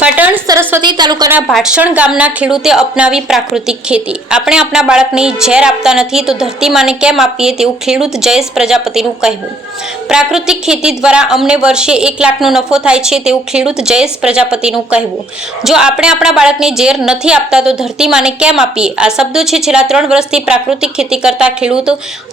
પાટણ સરસ્વતી તાલુકાના ભાટસણ ગામના ખેડૂતે અપનાવી પ્રાકૃતિક ખેતી. આપણે આપણા બાળકને ઝેર આપતા નથી, તો ધરતી માને કેમ આપીએ તેવું ખેડૂત જયેશ પ્રજાપતિનું કહેવું. પ્રાકૃતિક ખેતી દ્વારા અમને વર્ષે એક લાખનો નફો થાય છે તેવું ખેડૂત જયેશ પ્રજાપતિનું કહેવું. જો આપણે આપણા બાળકને ઝેર નથી આપતા તો ધરતી માને કેમ આપીએ? આ શબ્દો છે છેલ્લા ત્રણ વર્ષથી પ્રાકૃતિક ખેતી કરતા ખેડૂત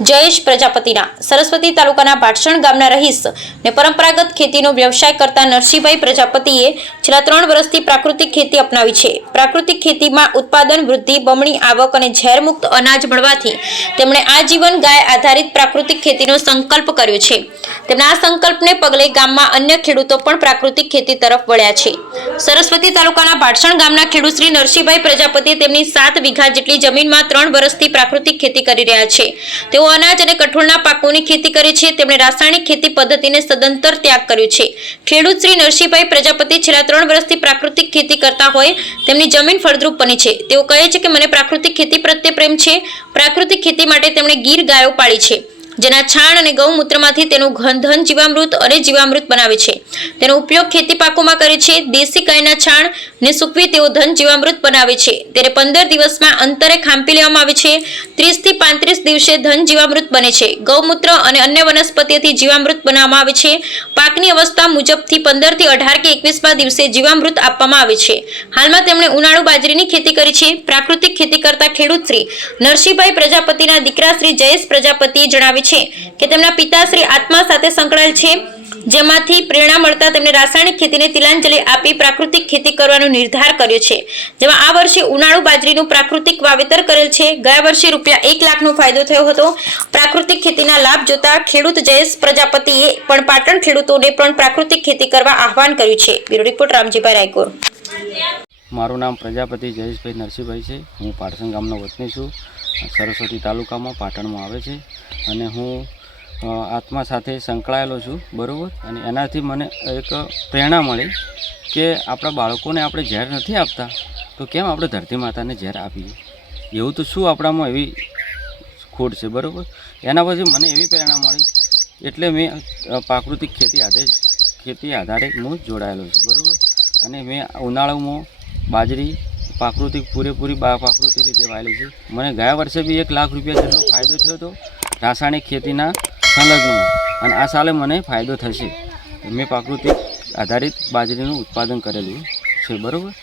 જયેશ પ્રજાપતિના. સરસ્વતી તાલુકાના ભાટસણ ગામના રહીશ ને પરંપરાગત ખેતીનો વ્યવસાય કરતા નરસિંહભાઈ પ્રજાપતિએ છેલ્લા ત્રણ વર્ષથી પ્રાકૃતિક ખેતી અપનાવી છે. પ્રાકૃતિક ખેતીમાં ઉત્પાદન વૃદ્ધિ, બમણી, આવક અને ઝેરમુક્ત અનાજ મળવાથી તેમણે આજીવન ગાય આધારિત પ્રાકૃતિક ખેતીનો સંકલ્પ કર્યો છે. તેમના આ સંકલ્પને પગલે ગામમાં અન્ય ખેડૂતો પણ પ્રાકૃતિક ખેતી તરફ વળ્યા છે. સરસ્વતી તાલુકાના ભાટસણ ગામના ખેડૂત શ્રી નરસિંહભાઈ પ્રજાપતિ તેમની સાત વીઘા જેટલી જમીનમાં ત્રણ વર્ષથી પ્રાકૃતિક ખેતી કરી રહ્યા છે. તેઓ અનાજ અને કઠોળના પાકોની ખેતી કરે છે. તેમણે રાસાયણિક ખેતી પદ્ધતિને સદંતર ત્યાગ કર્યો છે. ખેડૂત શ્રી નરસિંહભાઈ પ્રજાપતિ છેલ્લા ત્રણ વર્ષથી પ્રાકૃતિક ખેતી કરતા હોય તેમની જમીન ફળદ્રુપ બની છે. તેઓ કહે છે કે મને પ્રાકૃતિક ખેતી પ્રત્યે પ્રેમ છે. પ્રાકૃતિક ખેતી માટે તેમણે ગીર ગાયો પાળી છે. જેના છાણ અને ગૌમૂત્રમાંથી તેનું ધન જીવામૃત અને જીવામૃત બનાવે છે. તેનો ઉપયોગ ખેતી પાકોમાં કરે છે. દેશી ગાયના છાણ ને સૂકવી તેઓ ધન જીવામૃત બનાવે છે. ત્યારે પંદર દિવસમાં અંતરે ખાંપી લેવામાં આવે છે. ત્રીસથી પાંત્રીસ દિવસે ધન જીવામૃત બને છે. ગૌમૂત્ર અને અન્ય વનસ્પતિઓથી જીવામૃત બનાવવામાં આવે છે. પાકની અવસ્થા મુજબથી પંદરથી અઢાર કે એકવીસમા દિવસે જીવામૃત આપવામાં આવે છે. હાલમાં તેમણે ઉનાળુ બાજરીની ખેતી કરી છે. પ્રાકૃતિક ખેતી કરતા ખેડૂત શ્રી નરસિંહભાઈ પ્રજાપતિના દીકરા શ્રી જયેશ પ્રજાપતિએ જણાવે છે કે તેમના પિતા શ્રી આત્મા સાથે સંકળાયેલ છે, જેમાંથી પ્રેરણા મળતા તેમણે રાસાયણિક ખેતીને તિલાંજલિ આપી પ્રાકૃતિક ખેતી કરવાનો નિર્ધાર કર્યો છે. જેમાં આ વર્ષે ઉનાળુ બાજરીનું પ્રાકૃતિક વાવેતર કરેલ છે. ગયા વર્ષે રૂપિયા એક લાખનો ફાયદો થયો હતો. પ્રાકૃતિક ખેતીના લાભ જોતા ખેડૂત જયેશ પ્રજાપતિએ પણ પાટણ ખેડૂતોને પણ પ્રાકૃતિક ખેતી કરવા આહવાન કર્યું છે. Bureau report, Ramjibhai Raykor. મારું નામ પ્રજાપતિ જયેશભાઈ નરસિંહભાઈ છે. હું પાટસણ ગામનો વતની છું. સરસ્વતી તાલુકામાં પાટણમાં આવે છે અને હું આત્મા સાથે સંકળાયેલો છું, બરાબર? અને એનાથી મને એક પ્રેરણા મળી કે આપણા બાળકોને આપણે ઝેર નથી આપતા, તો કેમ આપણે ધરતી માતાને ઝેર આપીએ? એવું તો શું આપણામાં એવી ખોટ છે, બરાબર? એના પછી મને એવી પ્રેરણા મળી, એટલે મેં પ્રાકૃતિક ખેતી આધારે ખેતી આધારે હું જોડાયેલો છું, બરાબર? અને મેં ઉનાળામાં બાજરી પ્રાકૃતિક પૂરેપૂરી પ્રાકૃતિક રીતે વાવેલી છે. મને ગયા વર્ષે બી એક લાખ રૂપિયા જેટલો ફાયદો થયો હતો રાસાયણિક ખેતીના સંલગ્નમાં. અને આ સાલે મને ફાયદો થશે. મેં પ્રાકૃતિક આધારિત બાજરીનું ઉત્પાદન કરેલું છે. બરાબર?